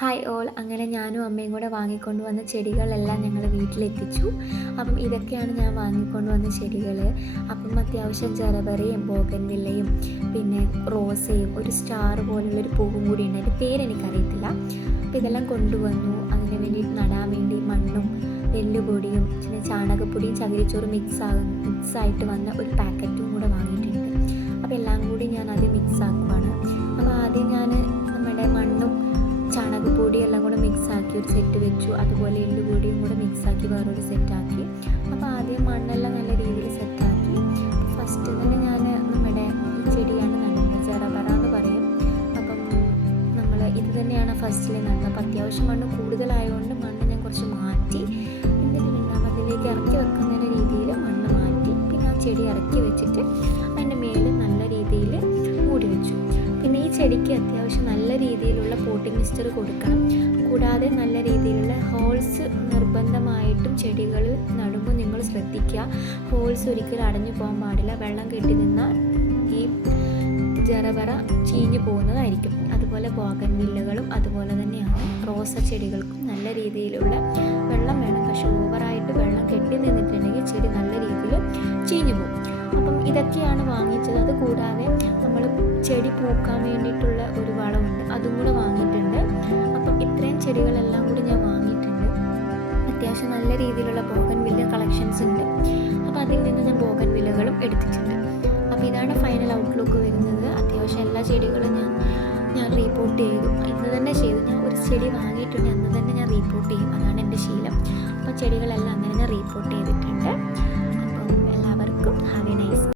Hi all, അങ്ങനെ ഞാനും അമ്മയും കൂടെ വാങ്ങിക്കൊണ്ട് വന്ന ചെടികളെല്ലാം ഞങ്ങൾ വീട്ടിലെത്തിച്ചു. അപ്പം ഇതൊക്കെയാണ് ഞാൻ വാങ്ങിക്കൊണ്ട് വന്ന ചെടികൾ. അപ്പം അത്യാവശ്യം ജറബറയും ബോഗൻവില്ലയും പിന്നെ റോസയും ഒരു സ്റ്റാർ പോലുള്ളൊരു പൂവും കൂടി ഉണ്ട്. അതിൻ്റെ പേരെനിക്കറിയത്തില്ല. അപ്പോൾ ഇതെല്ലാം കൊണ്ടുവന്നു. അതിന് വേണ്ടിയിട്ട് നടാൻ വേണ്ടി മണ്ണും എല്ലുപൊടിയും പിന്നെ ചാണകപ്പൊടിയും ചകിരിച്ചോറും മിക്സായിട്ട് വന്ന ഒരു പാക്കറ്റും കൂടെ വാങ്ങിയിട്ടുണ്ട്. അപ്പോൾ എല്ലാം കൂടി ഞാൻ ആദ്യം മിക്സ് ആക്കുവാണ്. അപ്പോൾ ആദ്യം ഞാൻ നമ്മുടെ മണ്ണും ചാണകപ്പൊടിയും എല്ലാം കൂടെ മിക്സാക്കി ഒരു സെറ്റ് വെച്ചു. അതുപോലെ എല്ലുപൊടിയും കൂടെ മിക്സാക്കി വേറൊരു സെറ്റാക്കി. അപ്പോൾ ആദ്യം മണ്ണെല്ലാം നല്ല രീതിയിൽ സെറ്റാക്കി. ഫസ്റ്റ് തന്നെ ഞാൻ നമ്മുടെ ഈ ചെടിയാണ് നടുന്നത്, ജറബറ എന്ന് പറയും. അപ്പം നമ്മൾ ഇത് തന്നെയാണ് ഫസ്റ്റിൽ നടുന്നത്. അപ്പോൾ അത്യാവശ്യം മണ്ണ് കൂടുതലായതുകൊണ്ട് മണ്ണ് ഞാൻ കുറച്ച് മാറ്റി. എന്നിട്ട് രണ്ടാമതിലേക്ക് ഇറക്കി വെക്കുന്ന രീതിയിൽ മണ്ണ് മാറ്റി. പിന്നെ ആ ചെടി ഇറക്കി വെച്ചിട്ട് അതിൻ്റെ മേലെ നല്ല രീതിയിൽ മൂടി വെച്ചു. പിന്നെ ഈ ചെടിക്ക് അത്യാവശ്യം നല്ല രീതിയിലുള്ള പോട്ടിംഗ് മിക്സ്ചർ കൊടുക്കണം. കൂടാതെ നല്ല രീതിയിലുള്ള ഹോൾസ് നിർബന്ധമായിട്ടും ചെടികൾ നടുമ്പോൾ നിങ്ങൾ ശ്രദ്ധിക്കുക. ഹോൾസ് ഒരിക്കലും അടഞ്ഞു പോകാൻ പാടില്ല. വെള്ളം കെട്ടി നിന്നാൽ ഈ ജറബറ ചീഞ്ഞു പോകുന്നതായിരിക്കും. അതുപോലെ ബോഗൻവില്ലകളും അതുപോലെ തന്നെയാണ്. റോസ ചെടികൾക്കും നല്ല രീതിയിലുള്ള വെള്ളം വേണം. പക്ഷെ ഓവറായിട്ട് വെള്ളം കെട്ടി നിന്നിട്ടുണ്ടെങ്കിൽ ചെടി നല്ല രീതിയിൽ ചീഞ്ഞു പോകും. അപ്പം ഇതൊക്കെയാണ് വാങ്ങിച്ചത്. അത് കൂടാതെ നമ്മൾ ചെടി പൂക്കാൻ വേണ്ടിയിട്ടുള്ള ഒരു വളമുണ്ട്, അതും കൂടെ വാങ്ങിയിട്ടുണ്ട്. അപ്പം ഇത്രയും ചെടികളെല്ലാം കൂടി ഞാൻ വാങ്ങിയിട്ടുണ്ട്. അത്യാവശ്യം നല്ല രീതിയിലുള്ള ബോഗൻവില്ല കളക്ഷൻസ് ഉണ്ട്. അപ്പോൾ അതിൽ നിന്ന് ഞാൻ ബോഗൻവില്ലകളും എടുത്തിട്ടുണ്ട്. അപ്പോൾ ഇതാണ് ഫൈനൽ ഔട്ട്ലുക്ക് വരുന്നത്. അത്യാവശ്യം എല്ലാ ചെടികളും ഞാൻ റീപോർട്ട് ചെയ്തു. ഇന്ന് തന്നെ ചെയ്തു. ഞാൻ ഒരു ചെടി വാങ്ങിയിട്ടുണ്ട്, അന്ന് തന്നെ ഞാൻ റീപോർട്ട് ചെയ്യും. അതാണ് എൻ്റെ ശീലം. അപ്പോൾ ചെടികളെല്ലാം അങ്ങനെ ഞാൻ റീപോർട്ട് ചെയ്തിട്ടുണ്ട്. അപ്പം എല്ലാവർക്കും ഹാവ് എ നൈസ്